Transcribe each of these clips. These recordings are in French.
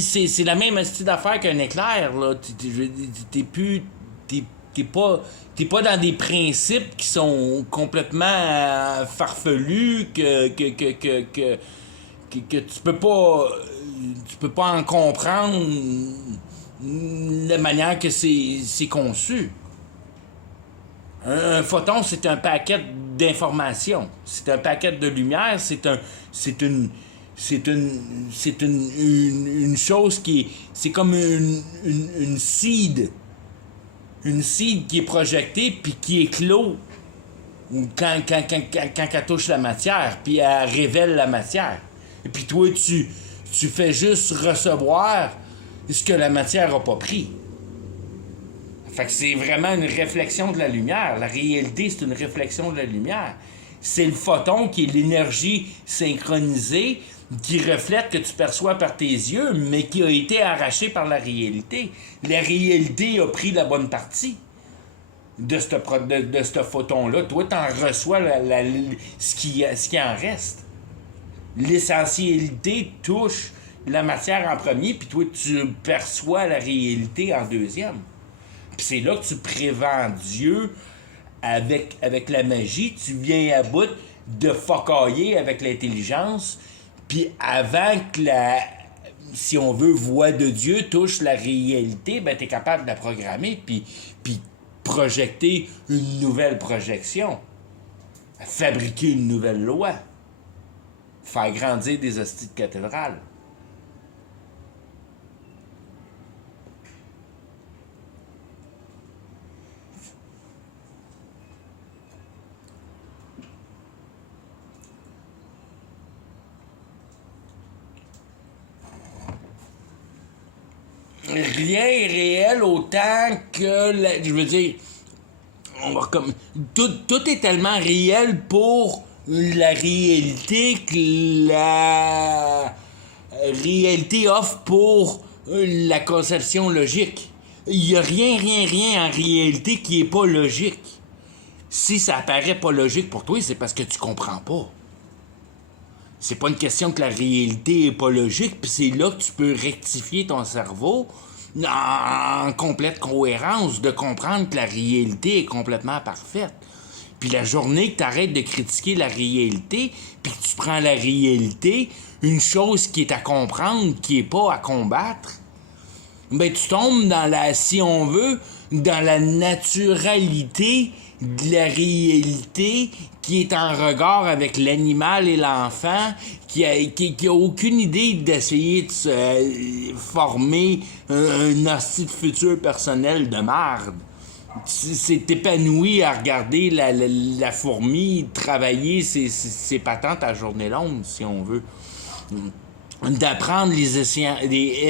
C'est la même style d'affaire qu'un éclair, là. T'es plus. T'es pas. T'es pas dans des principes qui sont complètement farfelus que tu peux pas. Tu peux pas en comprendre la manière que c'est conçu. Un photon, c'est un paquet d'informations. C'est un paquet de lumière. C'est une chose qui est. C'est comme une seed. Une seed qui est projetée puis qui éclot quand elle touche la matière, puis elle révèle la matière. Et puis toi, tu fais juste recevoir ce que la matière n'a pas pris. Fait que c'est vraiment une réflexion de la lumière. La réalité, c'est une réflexion de la lumière. C'est le photon qui est l'énergie synchronisée qui reflète que tu perçois par tes yeux, mais qui a été arraché par la réalité. La réalité a pris la bonne partie de ce photon-là. Toi, t'en reçois ce qui en reste. L'essentialité touche la matière en premier, puis toi, tu perçois la réalité en deuxième. Puis c'est là que tu prévends Dieu avec la magie. Tu viens à bout de focailler avec l'intelligence. Puis avant que si on veut, voix de Dieu touche la réalité, ben t'es capable de la programmer puis projeter une nouvelle projection. Fabriquer une nouvelle loi. Faire grandir des hosties de cathédrale. Rien est réel autant que je veux dire, tout est tellement réel pour la réalité que la réalité offre pour la conception logique. Il n'y a rien en réalité qui est pas logique. Si ça apparaît pas logique pour toi, c'est parce que tu comprends pas. C'est pas une question que la réalité est pas logique, puis c'est là que tu peux rectifier ton cerveau en complète cohérence, de comprendre que la réalité est complètement parfaite. Puis la journée que tu arrêtes de critiquer la réalité, puis que tu prends la réalité, une chose qui est à comprendre, qui est pas à combattre, ben tu tombes dans si on veut, dans la naturalité de la réalité qui est en regard avec l'animal et l'enfant, qui a aucune idée d'essayer de se former un hostie de futur personnel de marde. C'est épanoui à regarder la fourmi travailler ses patentes à journée longue, si on veut. D'apprendre les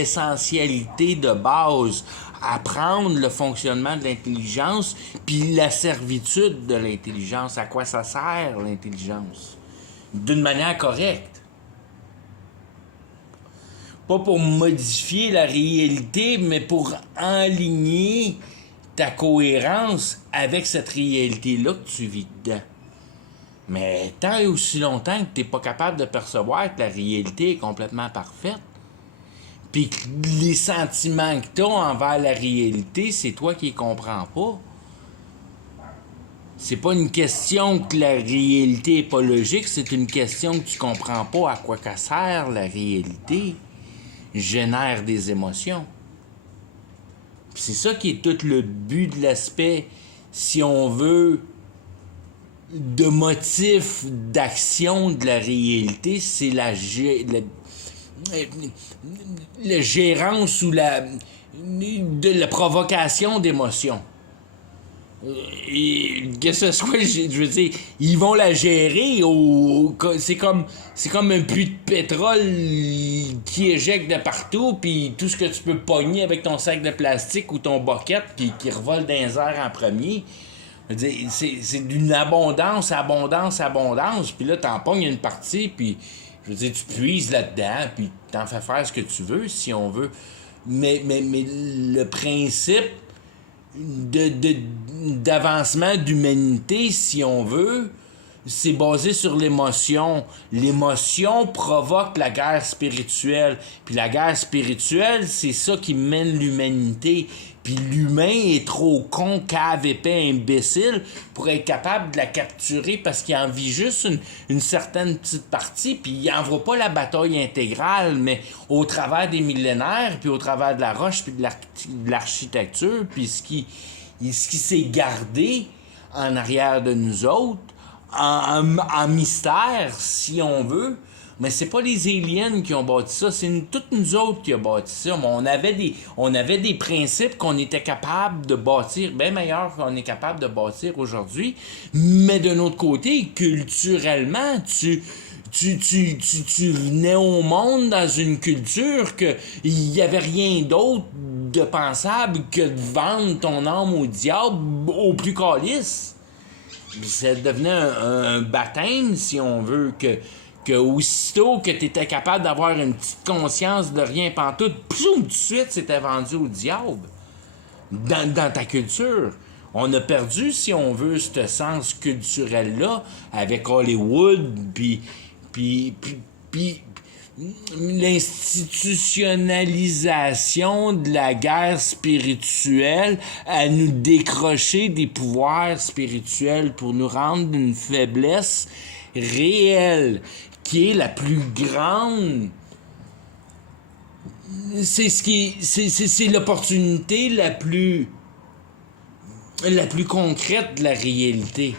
essentialités de base, apprendre le fonctionnement de l'intelligence, puis la servitude de l'intelligence, à quoi ça sert l'intelligence, d'une manière correcte. Pas pour modifier la réalité, mais pour enligner ta cohérence avec cette réalité-là que tu vis dedans. Mais tant et aussi longtemps que tu n'es pas capable de percevoir que la réalité est complètement parfaite, puis que les sentiments que tu as envers la réalité, c'est toi qui les comprends pas. C'est pas une question que la réalité est pas logique, c'est une question que tu comprends pas à quoi qu'elle sert la réalité. Génère des émotions. Puis c'est ça qui est tout le but de l'aspect, si on veut, de motif d'action de la réalité, c'est la gérance ou de la provocation d'émotions. Et que ce soit, je veux dire, ils vont la gérer c'est comme un puits de pétrole qui éjecte de partout, puis tout ce que tu peux pogner avec ton sac de plastique ou ton bucket, puis qui revole dans les airs en premier. Je veux dire, c'est d'une abondance, puis là, t'en pognes une partie, puis je veux dire, tu puises là-dedans, puis t'en fais faire ce que tu veux, si on veut. Mais le principe d'avancement d'humanité, si on veut, c'est basé sur l'émotion. L'émotion provoque la guerre spirituelle. Puis la guerre spirituelle, c'est ça qui mène l'humanité. Puis l'humain est trop con, cave, épais, imbécile pour être capable de la capturer parce qu'il en vit juste une certaine petite partie, puis il n'en voit pas la bataille intégrale, mais au travers des millénaires, puis au travers de la roche, puis de l'architecture, puis ce qui s'est gardé en arrière de nous autres, en mystère, si on veut. Mais c'est pas les aliens qui ont bâti ça, c'est toutes nous autres qui ont bâti ça. Mais on avait des principes qu'on était capable de bâtir, bien meilleurs qu'on est capable de bâtir aujourd'hui. Mais d'un autre côté, culturellement, tu venais au monde dans une culture que il y avait rien d'autre de pensable que de vendre ton âme au diable au plus calice. Ça devenait un baptême, si on veut, que aussitôt que tu étais capable d'avoir une petite conscience de rien pantoute, tout de suite, c'était vendu au diable. Dans ta culture. On a perdu, si on veut, ce sens culturel-là avec Hollywood, puis l'institutionnalisation de la guerre spirituelle à nous décrocher des pouvoirs spirituels pour nous rendre d'une faiblesse réelle qui est la plus grande. C'est l'opportunité la plus concrète de la réalité.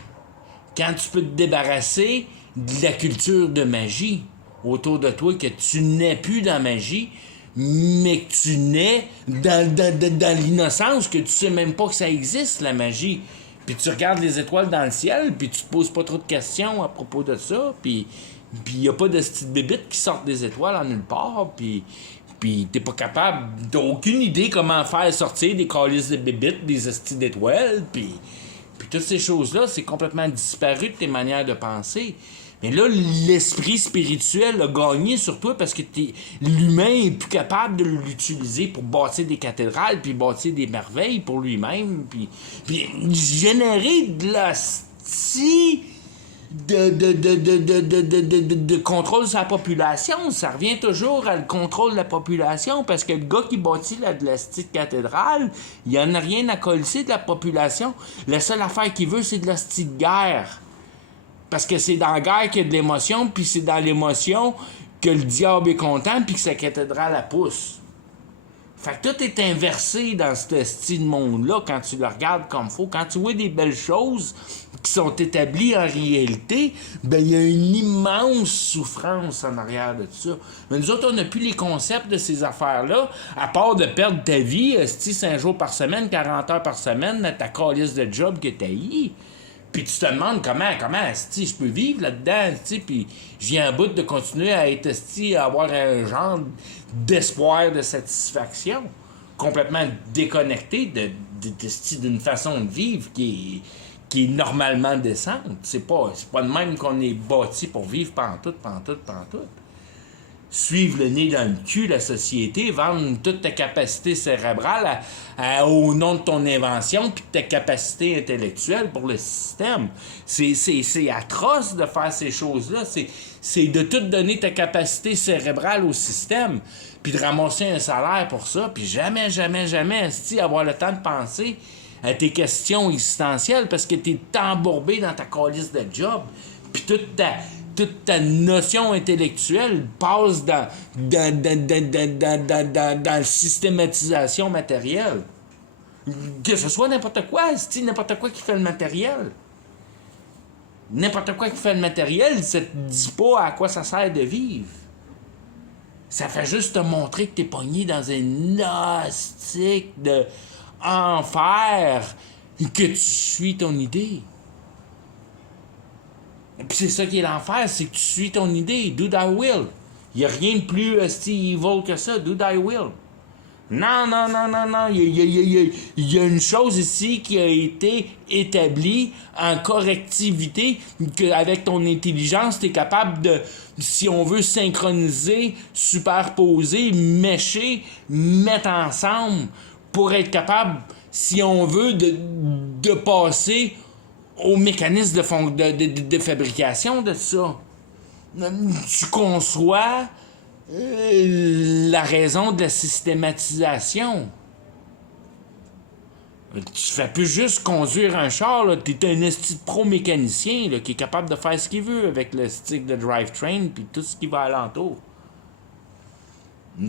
Quand tu peux te débarrasser de la culture de magie autour de toi, que tu n'es plus dans la magie, mais que tu nais dans l'innocence, que tu sais même pas que ça existe, la magie. Puis tu regardes les étoiles dans le ciel, puis tu te poses pas trop de questions à propos de ça, puis il y a pas de petites bébites qui sortent des étoiles en nulle part, puis t'es pas capable, t'as aucune idée comment faire sortir des calices de bébites, des hosties d'étoiles, puis toutes ces choses-là, c'est complètement disparu de tes manières de penser. Mais là, l'esprit spirituel a gagné sur toi parce que l'humain est plus capable de l'utiliser pour bâtir des cathédrales, puis bâtir des merveilles pour lui-même, puis générer de la de contrôle de sa population. Ça revient toujours à le contrôle de la population parce que le gars qui bâtit de la petite cathédrale, il en a rien à coller de la population. La seule affaire qu'il veut, c'est de la petite guerre. Parce que c'est dans la guerre qu'il y a de l'émotion, puis c'est dans l'émotion que le diable est content, puis que sa cathédrale la pousse. Fait que tout est inversé dans ce style de monde-là quand tu le regardes comme faut. Quand tu vois des belles choses qui sont établies en réalité, ben il y a une immense souffrance en arrière de ça. Mais nous autres, on n'a plus les concepts de ces affaires-là, à part de perdre ta vie, 5 jours par semaine, 40 heures par semaine, dans ta calice de job que t'as eu. Puis tu te demandes comment je peux vivre là-dedans, puis je viens à bout de continuer à être, à avoir un genre d'espoir, de satisfaction, complètement déconnecté d'une façon de vivre qui est normalement décente. C'est pas de même qu'on est bâti pour vivre pantoute. Suivre le nez dans le cul, la société, vendre toute ta capacité cérébrale au nom de ton invention puis de ta capacité intellectuelle pour le système. C'est atroce de faire ces choses-là. C'est de tout donner ta capacité cérébrale au système puis de ramasser un salaire pour ça, puis jamais, avoir le temps de penser à tes questions existentielles parce que t'es embourbé dans ta calice de job puis toute ta notion intellectuelle passe dans la systématisation matérielle. Que ce soit n'importe quoi, n'importe quoi qui fait le matériel. N'importe quoi qui fait le matériel, ça te dit pas à quoi ça sert de vivre. Ça fait juste te montrer que t'es pogné dans un hostique de enfer, que tu suis ton idée. Puis c'est ça qui est l'enfer, c'est que tu suis ton idée. Do thy will. Il n'y a rien de plus evil que ça. Do thy will. Non. Il y a une chose ici qui a été établie en correctivité, qu'avec ton intelligence, tu es capable de, si on veut, synchroniser, superposer, mécher, mettre ensemble pour être capable, si on veut, de passer au mécanisme de fabrication de ça. Tu conçois la raison de la systématisation. Tu fais plus juste conduire un char, là. T'es un esti de pro-mécanicien là, qui est capable de faire ce qu'il veut avec le stick de drivetrain puis tout ce qui va alentour.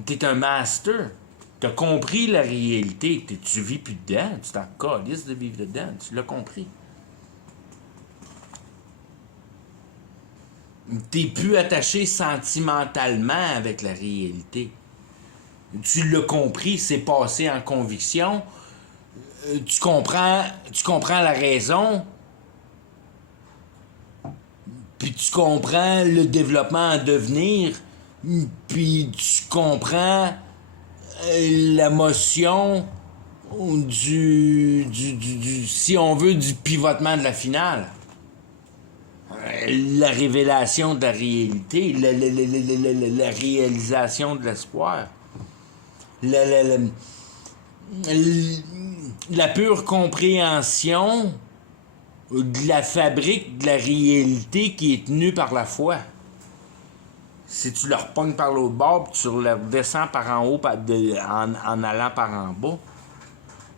T'es un master. T'as compris la réalité. Tu vis plus dedans. Tu t'en calisses de vivre dedans. Tu l'as compris. T'es plus attaché sentimentalement avec la réalité. Tu l'as compris, c'est passé en conviction. Tu comprends la raison, puis tu comprends le développement à devenir, puis tu comprends la motion du si on veut, du pivotement de la finale. La révélation de la réalité, la réalisation de l'espoir. La pure compréhension de la fabrique de la réalité qui est tenue par la foi. Si tu le repognes par l'autre bord, puis tu le redescends par en haut en allant par en bas,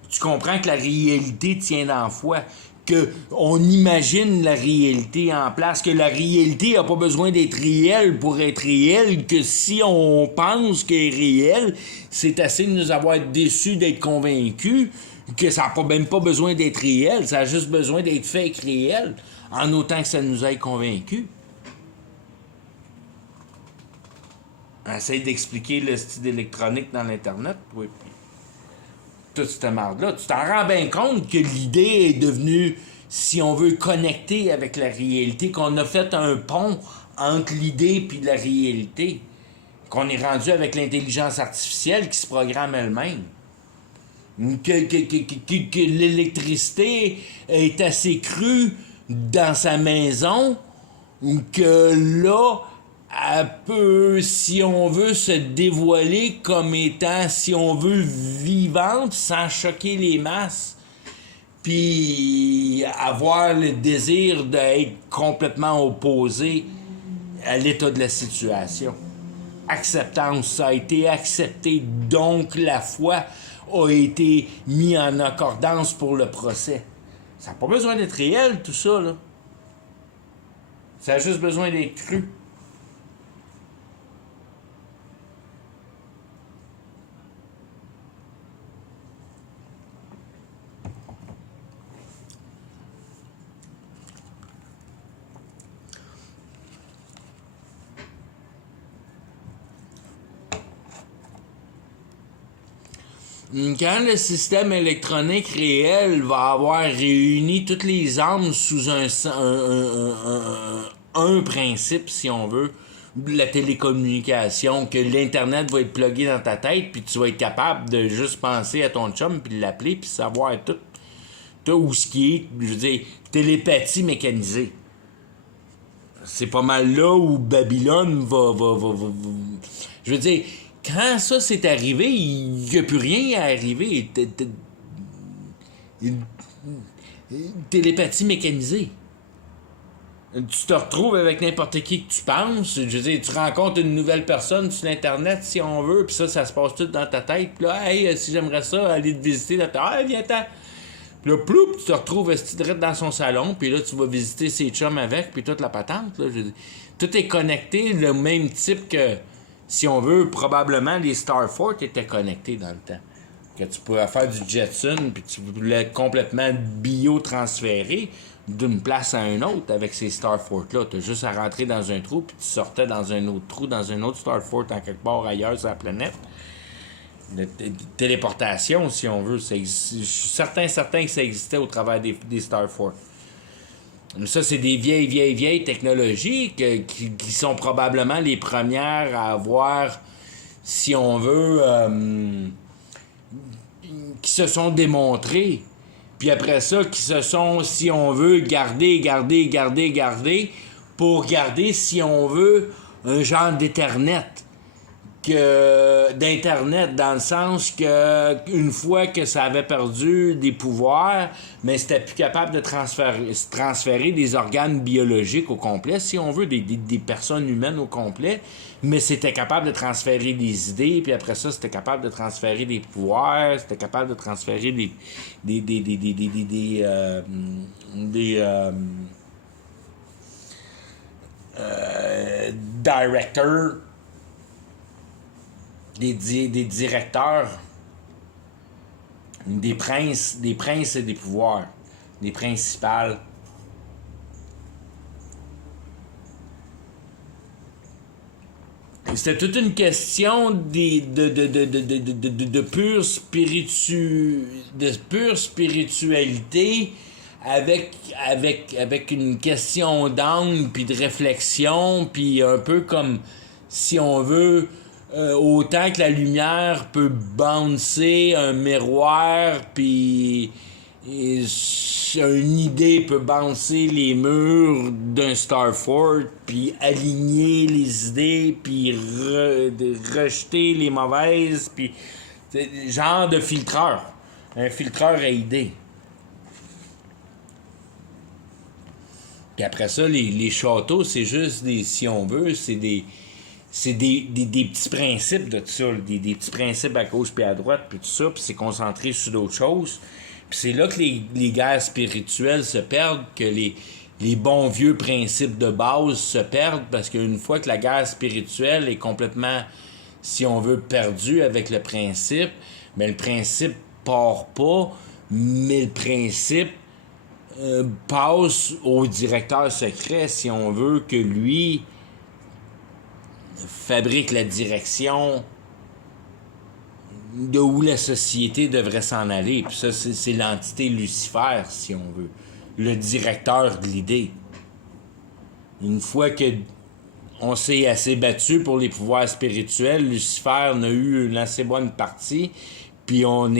tu comprends que la réalité tient dans la foi, qu'on imagine la réalité en place, que la réalité n'a pas besoin d'être réelle pour être réelle, que si on pense qu'elle est réelle, c'est assez de nous avoir déçus d'être convaincus, que ça n'a même pas besoin d'être réel, ça a juste besoin d'être fake réel, en autant que ça nous ait convaincus. Essaye d'expliquer le style électronique dans l'Internet, oui. Toute cette merde-là. Tu t'en rends bien compte que l'idée est devenue, si on veut, connecter avec la réalité, qu'on a fait un pont entre l'idée et la réalité, qu'on est rendu avec l'intelligence artificielle qui se programme elle-même. Que l'électricité est assez crue dans sa maison, que là, elle peut, si on veut, se dévoiler comme étant, si on veut, vivante sans choquer les masses, puis avoir le désir d'être complètement opposé à l'état de la situation. Acceptance, ça a été accepté, donc la foi a été mise en accordance pour le procès. Ça n'a pas besoin d'être réel, tout ça, là. Ça a juste besoin d'être cru. Quand le système électronique réel va avoir réuni toutes les armes sous un principe, si on veut, la télécommunication, que l'Internet va être plugué dans ta tête, puis tu vas être capable de juste penser à ton chum, puis l'appeler, puis savoir tout où ce qui est, je veux dire, télépathie mécanisée. C'est pas mal là où Babylone va. Je veux dire, quand ça s'est arrivé, il n'y a plus rien à arriver. Télépathie mécanisée. Tu te retrouves avec n'importe qui que tu penses. Je veux dire, tu rencontres une nouvelle personne sur l'Internet, si on veut, puis ça se passe tout dans ta tête. Puis là, hey, si j'aimerais ça, aller te visiter, là, ah, viens-t'en. Puis là, ploup, tu te retrouves direct dans son salon, puis là, tu vas visiter ses chums avec, puis toute la patente. Là, tout est connecté, le même type que, si on veut, probablement les Starfort étaient connectés dans le temps. Que tu pourrais faire du Jetson, puis tu voulais complètement bio-transférer d'une place à une autre avec ces Starfort-là. Tu as juste à rentrer dans un trou, puis tu sortais dans un autre trou, dans un autre Starfort, en quelque part ailleurs sur la planète. De téléportation, si on veut. Je suis certain que ça existait au travers des Starfort. Ça, c'est des vieilles technologies qui sont probablement les premières à avoir, si on veut, qui se sont démontrées. Puis après ça, qui se sont, si on veut, gardées pour garder, si on veut, un genre d'Ethernet. d'Internet, dans le sens que une fois que ça avait perdu des pouvoirs, mais c'était plus capable de transférer des organes biologiques au complet, si on veut, des personnes humaines au complet, mais c'était capable de transférer des idées, puis après ça, c'était capable de transférer des pouvoirs, c'était capable de transférer directeurs, des directeurs, des princes et des pouvoirs, des principales. C'était toute une question de pure spiritualité avec une question d'angle puis de réflexion, puis un peu comme, si on veut, autant que la lumière peut bouncer un miroir, puis une idée peut bouncer les murs d'un Starfort, puis aligner les idées, puis rejeter les mauvaises, puis genre de filtreur. Un filtreur à idées. Puis après ça, les châteaux, c'est juste des, si on veut, c'est des petits principes de tout ça, des petits principes à gauche puis à droite, puis tout ça, puis c'est concentré sur d'autres choses. Puis c'est là que les guerres spirituelles se perdent, que les bons vieux principes de base se perdent, parce qu'une fois que la guerre spirituelle est complètement, si on veut, perdue avec le principe, mais le principe part pas, mais le principe passe au directeur secret, si on veut, que lui fabrique la direction de où la société devrait s'en aller. Puis ça, c'est l'entité Lucifer, si on veut. Le directeur de l'idée. Une fois que on s'est assez battu pour les pouvoirs spirituels, Lucifer en a eu une assez bonne partie, puis on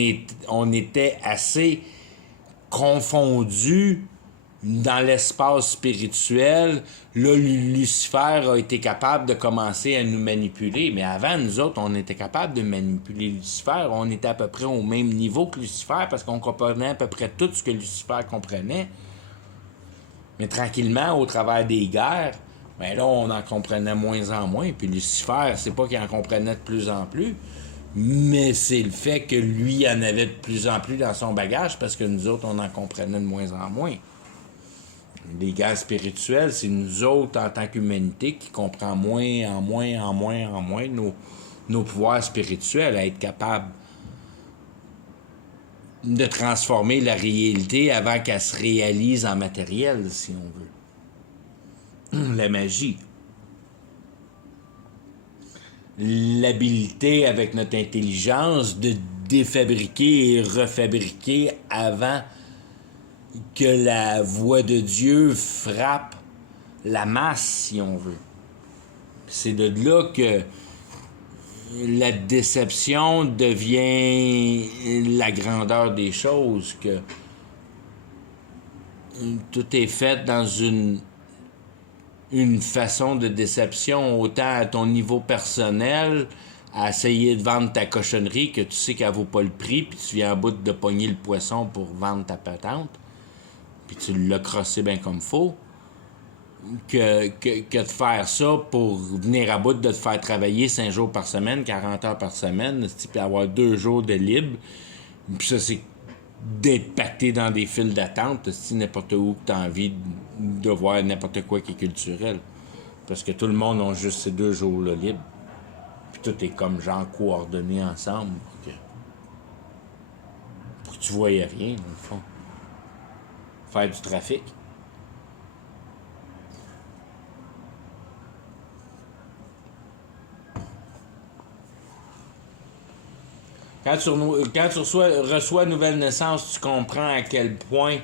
était assez confondus dans l'espace spirituel. Là, Lucifer a été capable de commencer à nous manipuler. Mais avant, nous autres, on était capable de manipuler Lucifer. On était à peu près au même niveau que Lucifer, parce qu'on comprenait à peu près tout ce que Lucifer comprenait. Mais tranquillement, au travers des guerres, ben là, on en comprenait moins en moins. Puis Lucifer, c'est pas qu'il en comprenait de plus en plus, mais c'est le fait que lui en avait de plus en plus dans son bagage, parce que nous autres, on en comprenait de moins en moins. Les guerres spirituelles, c'est nous autres, en tant qu'humanité, qui comprend moins en moins nos pouvoirs spirituels, à être capable de transformer la réalité avant qu'elle se réalise en matériel, si on veut. La magie. L'habileté avec notre intelligence de défabriquer et refabriquer avant que la voix de Dieu frappe la masse, si on veut. C'est de là que la déception devient la grandeur des choses, que tout est fait dans une façon de déception, autant à ton niveau personnel, à essayer de vendre ta cochonnerie que tu sais qu'elle vaut pas le prix, puis tu viens à bout de pogner le poisson pour vendre ta patente, puis tu l'as crossé bien comme faut, que de faire ça pour venir à bout de te faire travailler 5 jours par semaine, 40 heures par semaine, puis avoir 2 jours de libre. Puis ça, c'est d'être pacté dans des files d'attente, n'importe où que tu as envie de voir n'importe quoi qui est culturel. Parce que tout le monde a juste ces 2 jours-là libres. Puis tout est comme genre coordonné ensemble pour que tu voyais rien, dans le fond. Faire du trafic. Quand tu reçois Nouvelle Naissance, tu comprends à quel point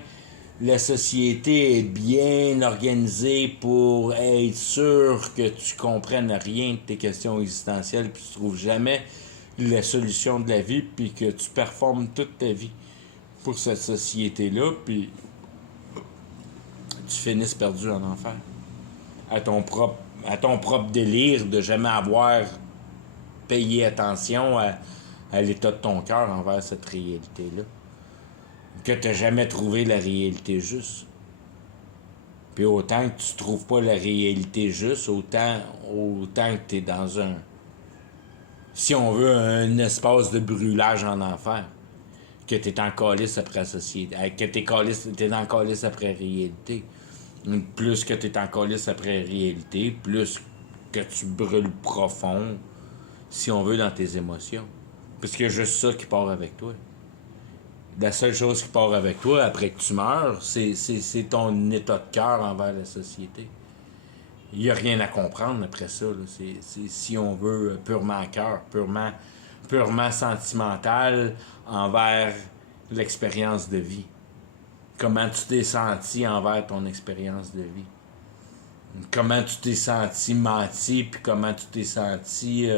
la société est bien organisée pour être sûr que tu comprennes rien de tes questions existentielles, puis tu trouves jamais la solution de la vie, puis que tu performes toute ta vie pour cette société-là, puis tu finisses perdu en enfer. À ton propre délire de jamais avoir payer attention à l'état de ton cœur envers cette réalité-là. Que tu n'as jamais trouvé la réalité juste. Puis autant que tu trouves pas la réalité juste, autant que tu es dans un, si on veut, un espace de brûlage en enfer. Que tu es en calice après la société. Que tu es en calice après la réalité. Plus que tu es en calice après la réalité, plus que tu brûles profond, si on veut, dans tes émotions. Parce qu'il y a juste ça qui part avec toi. La seule chose qui part avec toi après que tu meurs, c'est ton état de cœur envers la société. Il n'y a rien à comprendre après ça. Là. C'est, si on veut, purement cœur, purement sentimental envers l'expérience de vie. Comment tu t'es senti envers ton expérience de vie. Comment tu t'es senti menti, puis comment tu t'es senti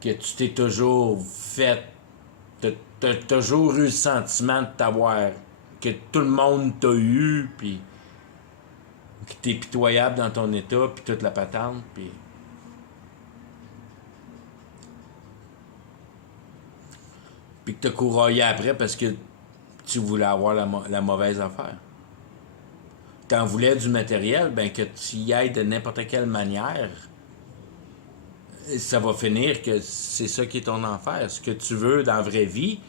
que tu t'es toujours fait, t'as toujours eu le sentiment de t'avoir, que tout le monde t'a eu, puis que t'es pitoyable dans ton état, puis toute la patente, puis que t'as couraillé après parce que tu voulais avoir la mauvaise affaire. T'en voulais du matériel, ben que tu y ailles de n'importe quelle manière, ça va finir que c'est ça qui est ton enfer. Ce que tu veux dans la vraie vie,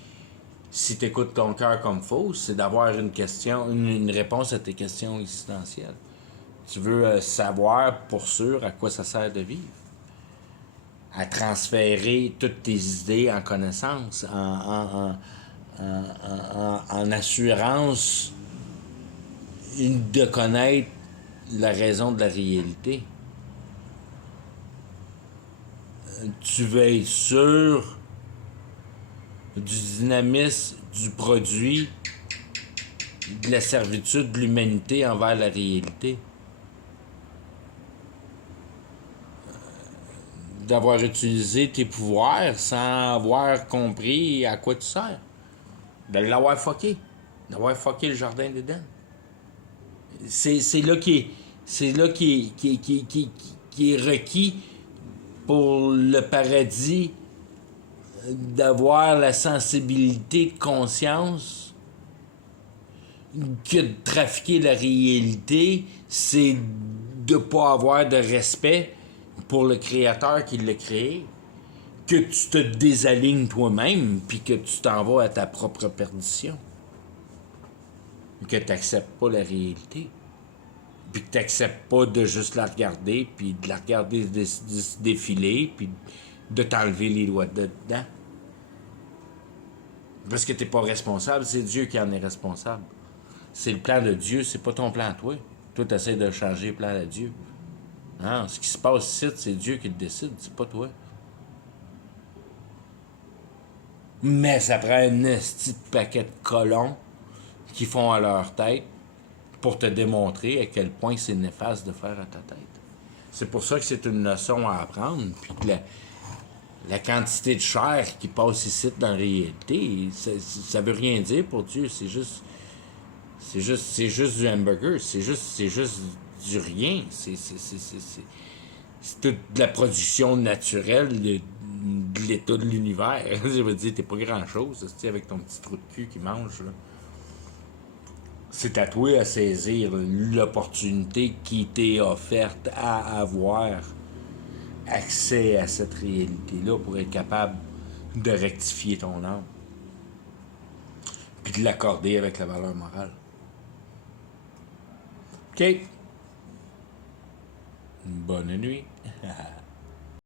si tu écoutes ton cœur comme faux, c'est d'avoir une réponse à tes questions existentielles. Tu veux savoir pour sûr à quoi ça sert de vivre. À transférer toutes tes idées en connaissance, en assurance de connaître la raison de la réalité. Tu veux être sûr du dynamisme du produit, de la servitude de l'humanité envers la réalité. D'avoir utilisé tes pouvoirs sans avoir compris à quoi tu sers. De l'avoir fucké. D'avoir fucké le jardin d'Éden. C'est là qui est requis pour le paradis, d'avoir la sensibilité de conscience, que de trafiquer la réalité, c'est de ne pas avoir de respect pour le créateur qui l'a créé, que tu te désalignes toi-même, puis que tu t'en vas à ta propre perdition, que tu n'acceptes pas la réalité, puis que tu n'acceptes pas de juste la regarder, puis de la regarder défiler, puis de t'enlever les doigts dedans. Parce que t'es pas responsable, c'est Dieu qui en est responsable. C'est le plan de Dieu, c'est pas ton plan à toi. Toi, tu essaies de changer le plan de Dieu. Non, ce qui se passe ici, c'est Dieu qui le décide, c'est pas toi. Mais ça prend un petit paquet de colons qui font à leur tête pour te démontrer à quel point c'est néfaste de faire à ta tête. C'est pour ça que c'est une leçon à apprendre, puis que la quantité de chair qui passe ici dans la réalité, ça veut rien dire pour Dieu, c'est juste du hamburger, c'est juste du rien, c'est toute de la production naturelle de l'état de l'univers. Je veux dire, t'es pas grand-chose, avec ton petit trou de cul qui mange, là. C'est à toi à saisir l'opportunité qui t'est offerte à avoir accès à cette réalité-là pour être capable de rectifier ton âme. Puis de l'accorder avec la valeur morale. OK? Bonne nuit.